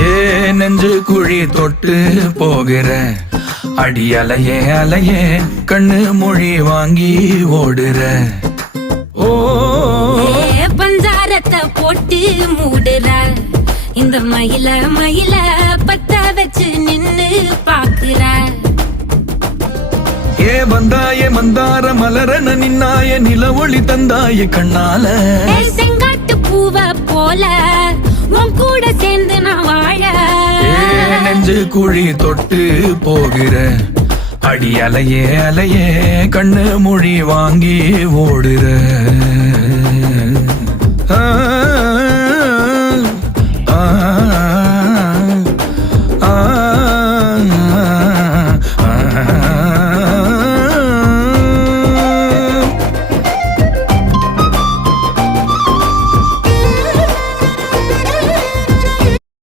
ஏ நெஞ்சு குழி தொட்டு போகிற அடி அலையே அலையே கண்ணு மொழி வாங்கி ஓடுற. ஓ பஞ்சாரத்தை போட்டு மூடுற இந்த மயில மயில பத்த வச்சு நின்னு பாக்குற. ஏ வந்தாய மந்தார மலரன நின்னாய நில ஒளி தந்தாய கண்ணால. செங்காட்டு பூவ போல உன் கூட சேர்ந்து நான் வாழ. நெஞ்சு குழி தொட்டு போகிற அடி அலையே அலையே கண்ணு மொழி வாங்கி ஓடுற. ஆ ஆ